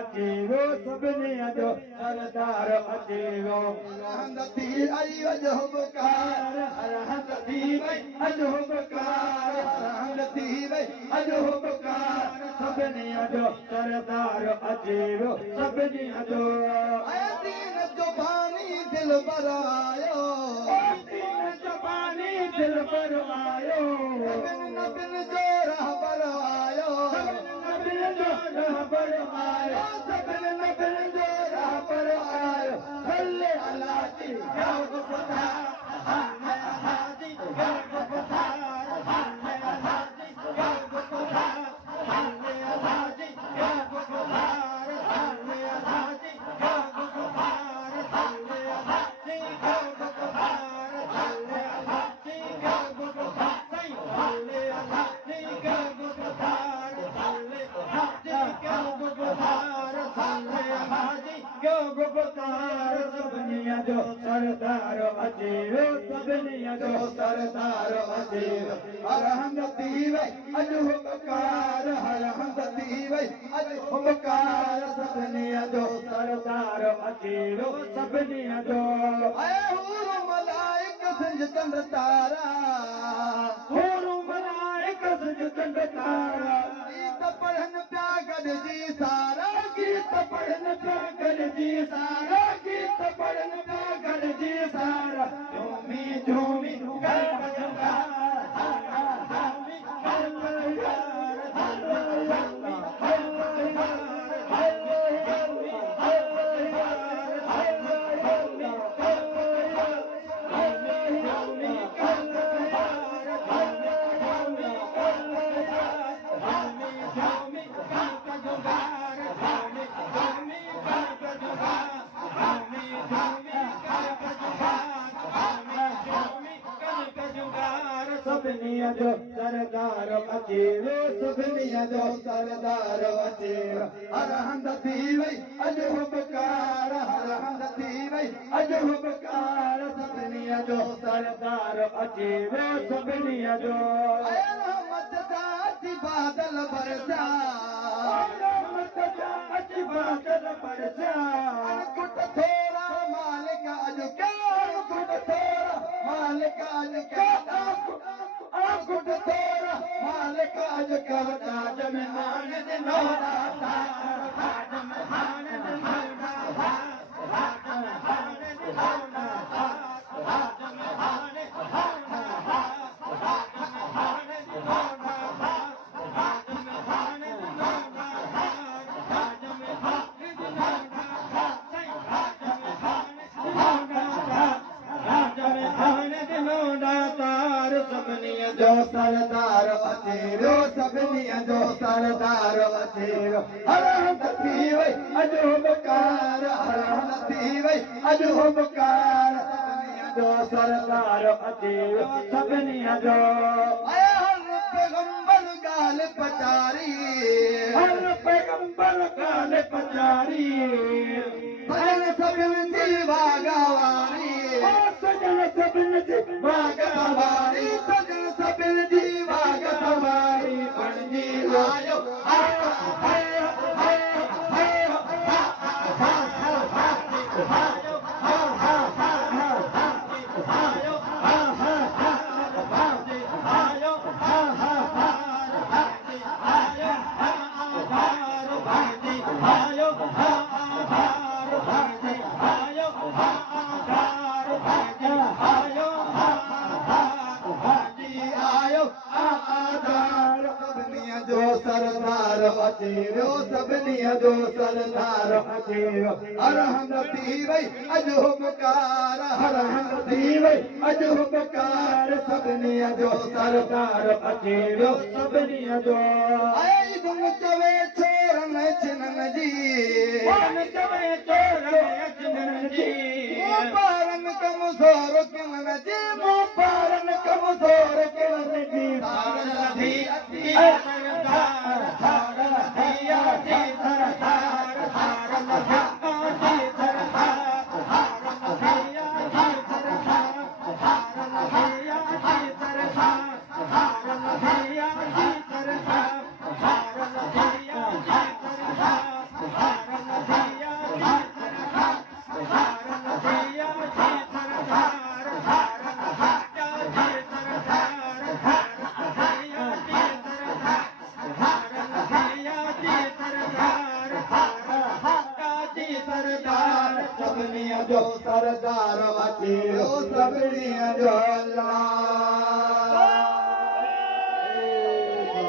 अचेवो सभिनी जो सरदार अचेवो हंदती आई वजो बुकार हंदती वई अजो बुकार हंदती वई अजो बुकार सभिनी जो सरदार अचेवो सभिनी जो दीन जो पानी दिल पर आयो दीन जो पानी दिल पर आयो नबिन जो राह पर आयो नबिन जो राह पर आयो नबिन जो राह पर आयो सल्ले अला जी गाओ खुदा हाजी गाओ खुदा हाजी गाओ खुदा हाजी गाओ खुदा हाजी गाओ खुदा हाजी गाओ खुदा हाजी गाओ खुदा सही हाले हाजी गाओ खुदा हाले हाजी गाओ खुदा हाले हाजी गाओ खुदा सभिनी जो सरदार अचेवो सभिनी जो सरदार अचेवो हर हंदती वई अजो बुकार हर हंदती वई अजो बुकार सभिनी जो सरदार अचेवो सभिनी जो हूर मलाइक संज चंद तारा हूरू मलाइक सज चंड तारा गीत पढ़न प्या गॾिजी सारा गीत पढ़न पिया गॾिजी सारा गीत पढ़न पिया गॾिजी सारा झूमी झूमी गरब जुगार झूमी गरब जुगार सभिनी जो सरदार अचेवो सभिनी जो सरदार अचेवो हर हंदती वई अजो बुकार हर हंदती वई अजो बुकार सभिनी जो सरदार अचेवो सभिनी जो रहमत जाती बादल बरसा रहमत जा अच बादल बरसा कुट थोरा मालिक अजो क्या कुट थोरा मालिक अजो क्या कुट थोरा मालिक अज कर ताज में मान दिनो दाता ताज में मान दिनो दाता ताज में मान दिनो दाता ताज में मान दिनो दाता ताज में मान दिनो दाता ताज में मान दिनो दाता ताज में मान दिनो दाता सही ताज में मान दिनो दाता ताज में मान दिनो दाता सभिनी जो सरदार अचेवो सभिनी जो सरदार अचेवो हर हंदती वई अजो बुकार हर हंदती वई अजो बुकार जो सरदार अचेवो सभिनी जो हर पैगंबर गाल पचारी हर पैगंबर काल पचारी भजन सभिन जी वागावारी सजन सभिन जी वागावारी भजन सभिन जी वागावारी पणजी आयो आयो आयो आयो आयो सरदार अचेवो सभिनी जो सरदार अचेवो हर हंदती वई अजो बुकार हर हंदती वई अजो बुकार सभिनी जो सरदार अचेवो सभिनी जो आई गुम चवे छोरन छिनन जी कौन चवे चोर अचनन जी पारन कमज़ोर किनन जी पारन कमज़ोर किनन जी सरदार सरदार सरदार सरदार जो सरदार वकील सभिनी जो